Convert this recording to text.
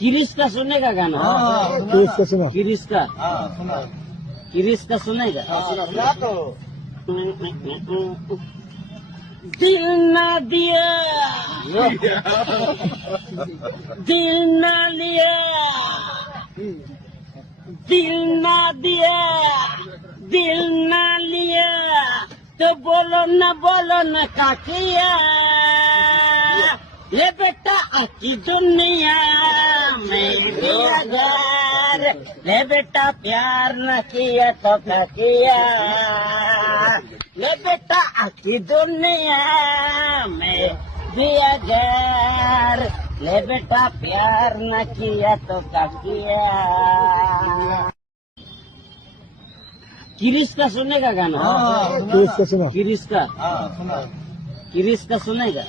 किरिश का सुनेगा गाना? किरिश का सुना। किरिश का सुनेगा? दिल ना दिया, दिल ना लिया, दिल ना दिया, दिल ना लिया, तो बोलो ना क्या किया? ये बेटा की दुनिया में अगर ये बेटा प्यार न किया तो क्या किया? ये बेटा की दुनिया में अगर ये बेटा प्यार न किया तो क्या किया? किरिश का सुनेगा गाना? किरिश का सुना। किरिश का सुनेगा?